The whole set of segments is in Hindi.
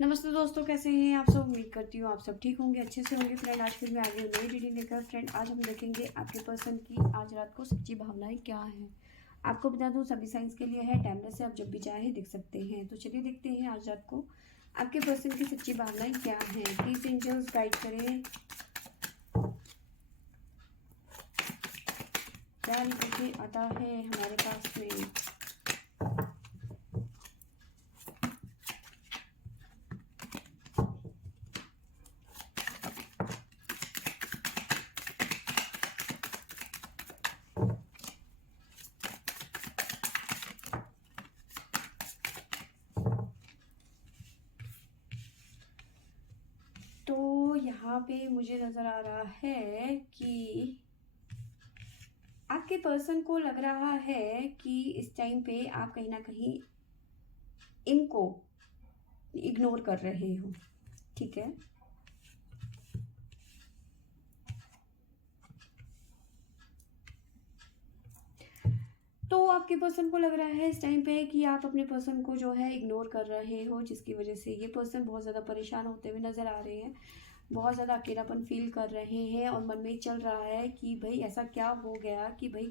नमस्ते दोस्तों, कैसे हैं आप सब। उम्मीद करती हूँ आप सब ठीक होंगे, अच्छे से होंगे। फ्रेंड, आज फिर मैं आ गई हूँ नई रीडिंग लेकर। फ्रेंड, आज हम देखेंगे आपके पर्सन की आज रात को सच्ची भावनाएं क्या हैं। आपको बता दूँ, सभी साइंस के लिए है। टाइमलेस से आप जब भी चाहें देख सकते हैं। तो चलिए देखते हैं आज रात को आपके पर्सन की सच्ची भावनाएं क्या हैं। प्लीज एंजल्स गाइड करें, क्या निकल के आता है हमारे पास में। तो यहाँ पे मुझे नज़र आ रहा है कि आपके पर्सन को लग रहा है कि इस टाइम पे आप कहीं ना कहीं इनको इग्नोर कर रहे हो, ठीक है। तो आपके पर्सन को लग रहा है इस टाइम पे कि आप अपने पर्सन को जो है इग्नोर कर रहे हो, जिसकी वजह से ये पर्सन बहुत ज़्यादा परेशान होते हुए नज़र आ रहे हैं। बहुत ज़्यादा अकेलापन फील कर रहे हैं और मन में चल रहा है कि भाई ऐसा क्या हो गया कि भाई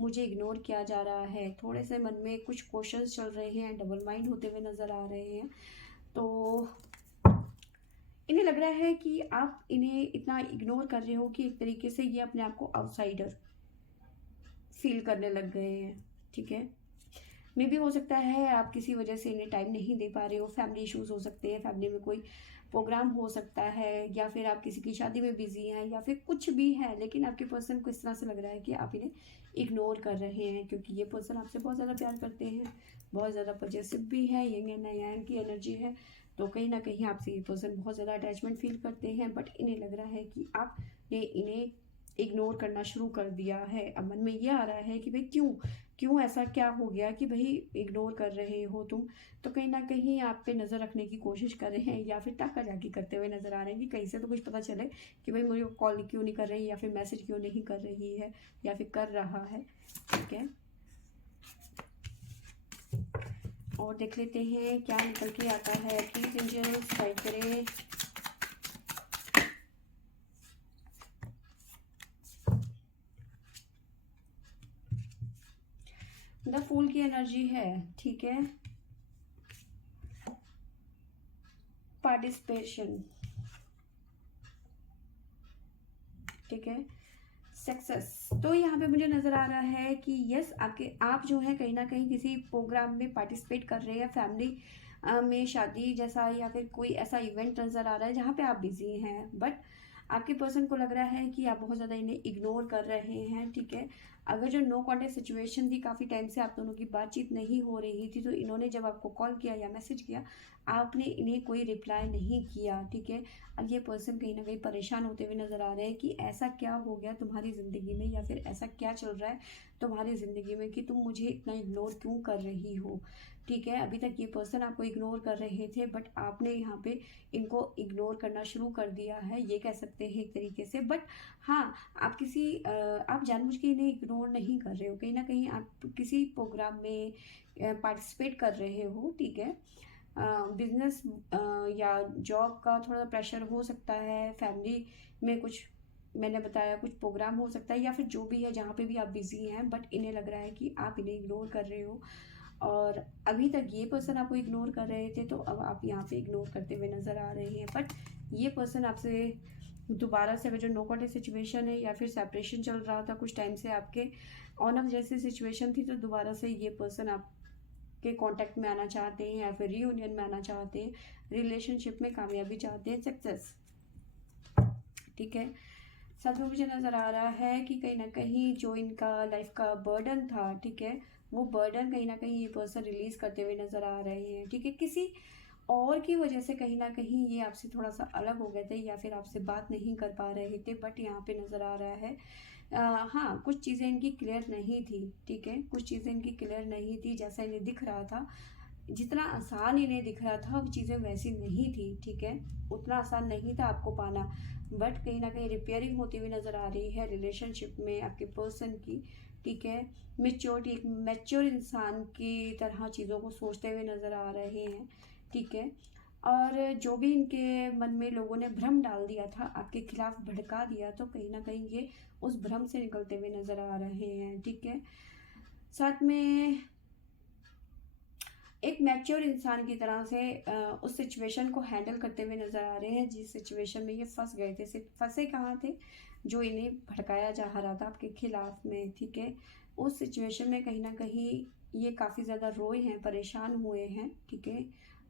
मुझे इग्नोर किया जा रहा है। थोड़े से मन में कुछ क्वेश्चंस चल रहे हैं, डबल माइंड होते हुए नज़र आ रहे हैं। तो इन्हें लग रहा है कि आप इन्हें इतना इग्नोर कर रहे हो कि एक तरीके से ये अपने आप को आउटसाइडर फील करने लग गए हैं, ठीक है। मे भी हो सकता है आप किसी वजह से इन्हें टाइम नहीं दे पा रहे हो। फैमिली इश्यूज हो सकते हैं, फैमिली में कोई प्रोग्राम हो सकता है, या फिर आप किसी की शादी में बिजी हैं, या फिर कुछ भी है। लेकिन आपके पर्सन को इस तरह से लग रहा है कि आप इन्हें इग्नोर कर रहे हैं, क्योंकि ये पर्सन आपसे बहुत ज़्यादा प्यार करते हैं, बहुत ज़्यादा पॉजिटिव भी है, यंग एंड yang की एनर्जी है। तो कहीं ना कहीं आपसे ये पर्सन बहुत ज़्यादा अटैचमेंट फील करते हैं, बट इन्हें लग रहा है कि आपने इन्हें इग्नोर करना शुरू कर दिया है। अब मन में ये आ रहा है कि भाई क्यों क्यों ऐसा क्या हो गया कि भाई इग्नोर कर रहे हो तुम। तो कहीं ना कहीं आप पे नज़र रखने की कोशिश कर रहे हैं, या फिर ताका झाकी करते हुए नज़र आ रहे हैं कि कहीं से तो कुछ पता चले कि भाई मुझे कॉल क्यों नहीं कर रही, या फिर मैसेज क्यों नहीं कर रही है, या फिर कर रहा है, ठीक है। और देख लेते हैं क्या निकल के आता है। प्लीज एंजल्स गाइड करें। द फूल की एनर्जी है, ठीक है। पार्टिसिपेशन, ठीक है। सक्सेस। तो यहाँ पे मुझे नज़र आ रहा है कि यस, आप जो है कहीं ना कहीं किसी प्रोग्राम में पार्टिसिपेट कर रहे हैं। फैमिली में शादी जैसा या फिर कोई ऐसा इवेंट नज़र आ रहा है जहाँ पे आप बिजी हैं, बट आपके पर्सन को लग रहा है कि आप बहुत ज़्यादा इन्हें इग्नोर कर रहे हैं, ठीक है। अगर जो नो कॉन्टेक्ट सिचुएशन थी, काफ़ी टाइम से आप दोनों की बातचीत नहीं हो रही थी, तो इन्होंने जब आपको कॉल किया या मैसेज किया, आपने इन्हें कोई रिप्लाई नहीं किया, ठीक है। अब ये पर्सन कहीं ना कहीं परेशान होते हुए नजर आ रहे हैं कि ऐसा क्या हो गया तुम्हारी ज़िंदगी में, या फिर ऐसा क्या चल रहा है तुम्हारी ज़िंदगी में कि तुम मुझे इतना इग्नोर क्यों कर रही हो, ठीक है। अभी तक ये पर्सन आपको इग्नोर कर रहे थे, बट आपने यहाँ पे इनको इग्नोर करना शुरू कर दिया है, ये कह सकते हैं एक तरीके से। बट हाँ, आप जानबूझ के इन्हें इग्नोर नहीं कर रहे हो। कहीं ना कहीं आप किसी प्रोग्राम में पार्टिसिपेट कर रहे हो, ठीक है। बिजनेस या जॉब का थोड़ा प्रेशर हो सकता है, फैमिली में कुछ मैंने बताया कुछ प्रोग्राम हो सकता है, या फिर जो भी है जहाँ पे भी आप बिजी हैं, बट इन्हें लग रहा है कि आप इन्हें इग्नोर कर रहे हो। और अभी तक ये पर्सन आपको इग्नोर कर रहे थे, तो अब आप यहाँ पे इग्नोर करते हुए नज़र आ रहे हैं। बट ये पर्सन आपसे दोबारा से, अगर जो नो कॉन्टेक्ट सिचुएशन है या फिर सेपरेशन चल रहा था कुछ टाइम से आपके, ऑन ऑफ जैसी सिचुएशन थी, तो दोबारा से ये पर्सन आप के कांटेक्ट में आना चाहते हैं, या फिर रीयूनियन में आना चाहते हैं, रिलेशनशिप में कामयाबी चाहते हैं, सक्सेस, ठीक है। साथ में मुझे नज़र आ रहा है कि कहीं ना कहीं जो इनका लाइफ का बर्डन था, ठीक है, वो बर्डन कहीं ना कहीं ये पर्सन रिलीज करते हुए नज़र आ रहे हैं, ठीक है। किसी और की वजह से कहीं ना कहीं ये आपसे थोड़ा सा अलग हो गए थे, या फिर आपसे बात नहीं कर पा रहे थे, बट यहाँ पे नज़र आ रहा है हाँ, कुछ चीज़ें इनकी क्लियर नहीं थी, ठीक है। कुछ चीज़ें इनकी क्लियर नहीं थी, जैसा इन्हें दिख रहा था, जितना आसान इन्हें दिख रहा था वो चीज़ें वैसी नहीं थी, ठीक है। उतना आसान नहीं था आपको पाना, बट कहीं ना कहीं रिपेयरिंग होती हुई नज़र आ रही है रिलेशनशिप में आपके पर्सन की, ठीक है। मेच्योरिटी, एक मैच्योर इंसान की तरह चीज़ों को सोचते हुए नज़र आ रहे हैं, ठीक है। और जो भी इनके मन में लोगों ने भ्रम डाल दिया था, आपके खिलाफ भड़का दिया, तो कहीं ना कहीं ये उस भ्रम से निकलते हुए नज़र आ रहे हैं। ठीक है, साथ में एक मैच्योर इंसान की तरह से उस सिचुएशन को हैंडल करते हुए नज़र आ रहे हैं जिस सिचुएशन में ये फंस गए थे। सिर्फ फंसे कहाँ थे, जो इन्हें भड़काया जा रहा था आपके खिलाफ में। ठीक है, उस सिचुएशन में कहीं ना कहीं ये काफ़ी ज़्यादा रोए हैं, परेशान हुए हैं। ठीक है,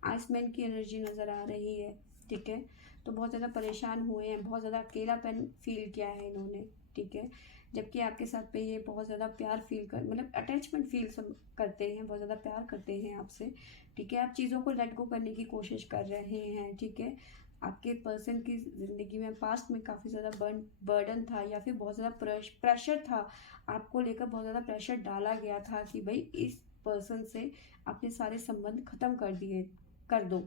आइसमैन की एनर्जी नज़र आ रही है। ठीक है, तो बहुत ज़्यादा परेशान हुए हैं, बहुत ज़्यादा अकेलापन फील किया है इन्होंने। ठीक है, जबकि आपके साथ पे ये बहुत ज़्यादा प्यार फील कर, मतलब अटैचमेंट फील सब करते हैं, बहुत ज़्यादा प्यार करते हैं आपसे। ठीक है, आप चीज़ों को लेट गो करने की कोशिश कर रहे हैं। ठीक है, आपके पर्सन की ज़िंदगी में पास्ट में काफ़ी ज़्यादा बर्डन था या फिर बहुत ज़्यादा प्रेशर था, आपको लेकर बहुत ज़्यादा प्रेशर डाला गया था कि भाई इस पर्सन से अपने सारे संबंध ख़त्म कर दो।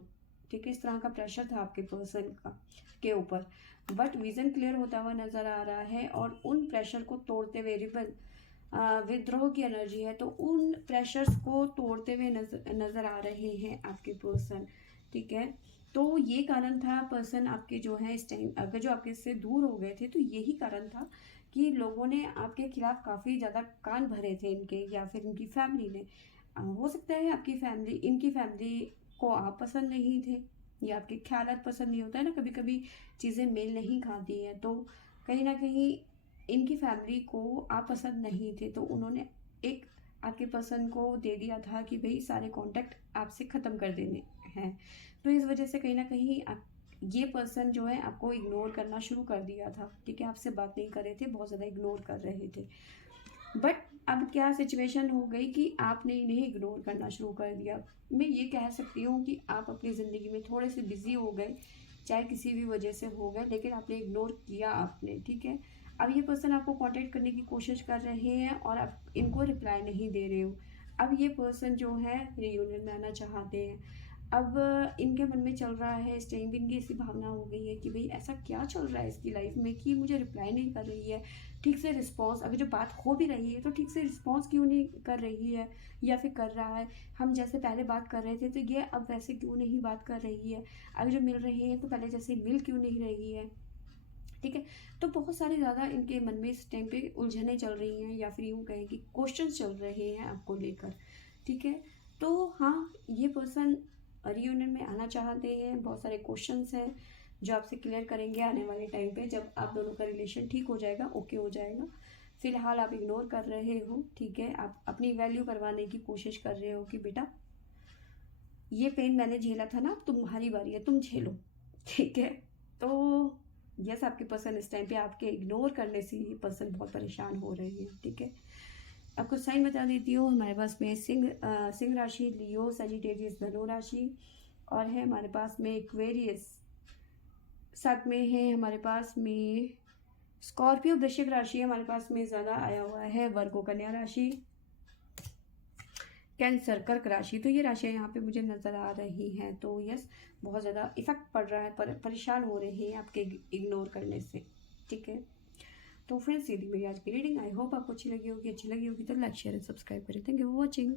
ठीक है, इस तरह का प्रेशर था आपके पर्सन का के ऊपर, बट विज़न क्लियर होता हुआ नज़र आ रहा है और उन प्रेशर को तोड़ते हुए विद्रोह की एनर्जी है, तो उन प्रेशर्स को तोड़ते हुए नज़र आ रहे हैं आपके पर्सन। ठीक है, तो ये कारण था पर्सन आपके जो है इस टाइम अगर जो आपके से दूर हो गए थे, तो यही कारण था कि लोगों ने आपके खिलाफ काफ़ी ज़्यादा कान भरे थे इनके, या फिर इनकी फैमिली ने। हो सकता है आपकी फैमिली, इनकी फैमिली को आप पसंद नहीं थे, या आपके ख्यालात पसंद नहीं होता है ना, कभी कभी चीज़ें मेल नहीं खाती हैं, तो कहीं ना कहीं इनकी फैमिली को आप पसंद नहीं थे, तो उन्होंने एक आपके पर्सन को दे दिया था कि भाई सारे कांटेक्ट आपसे ख़त्म कर देने हैं। तो इस वजह से कहीं ना कहीं आप ये पर्सन जो है आपको इग्नोर करना शुरू कर दिया था। ठीक है, आपसे बात नहीं कर रहे थे, बहुत ज़्यादा इग्नोर कर रहे थे। बट अब क्या सिचुएशन हो गई कि आपने इन्हें इग्नोर करना शुरू कर दिया। मैं ये कह सकती हूँ कि आप अपनी ज़िंदगी में थोड़े से बिजी हो गए, चाहे किसी भी वजह से हो गए, लेकिन आपने इग्नोर किया आपने। ठीक है, अब ये पर्सन आपको कांटेक्ट करने की कोशिश कर रहे हैं और आप इनको रिप्लाई नहीं दे रहे हो। अब ये पर्सन जो है रियूनियन में आना चाहते हैं। अब इनके मन में चल रहा है, इस टाइम भी इनकी ऐसी भावना हो गई है कि भाई ऐसा क्या चल रहा है इसकी लाइफ में कि मुझे रिप्लाई नहीं कर रही है, ठीक से रिस्पॉन्स, अगर जो बात हो भी रही है तो ठीक से रिस्पॉन्स क्यों नहीं कर रही है, या फिर कर रहा है। हम जैसे पहले बात कर रहे थे तो ये अब वैसे क्यों नहीं बात कर रही है, अगर जो मिल रही है तो पहले जैसे मिल क्यों नहीं रही है। ठीक है, तो बहुत सारे ज़्यादा इनके मन में इस टाइम पे उलझने चल रही हैं, या फिर यूँ कहें कि क्वेश्चन चल रहे हैं आपको लेकर। ठीक है, तो हाँ, ये पर्सन रियूनियन में आना चाहते हैं, बहुत सारे क्वेश्चंस हैं जो आपसे क्लियर करेंगे आने वाले टाइम पे, जब आप दोनों का रिलेशन ठीक हो जाएगा, ओके हो जाएगा। फिलहाल आप इग्नोर कर रहे हो। ठीक है, आप अपनी वैल्यू करवाने की कोशिश कर रहे हो कि बेटा ये पेन मैंने झेला था ना, अब तुम्हारी बारी है, तुम झेलो। ठीक है, तो यस, आपके पर्सन इस टाइम पे आपके इग्नोर करने से ये पर्सन बहुत परेशान हो रहे हैं। ठीक है, आपको साइन बता देती हूँ, हमारे पास में सिंह राशि, लियो, सजिटेरियस, धनु राशि, और है हमारे पास में एक्वेरियस, साथ में है हमारे पास में स्कॉर्पियो, वृश्चिक राशि हमारे पास में ज़्यादा आया हुआ है, वर्गो, कन्या राशि, कैंसर, कर्क राशि। तो ये राशियाँ यहाँ पे मुझे नज़र आ रही हैं। तो यस, बहुत ज़्यादा इफेक्ट पड़ रहा है, परेशान हो रहे हैं आपके इग्नोर करने से। ठीक है, तो फ्रेंड्स, ये थी मेरी आज की रीडिंग। आई होप आपको अच्छी लगी होगी तो लाइक, शेयर एंड सब्सक्राइब करें। Thank you for watching.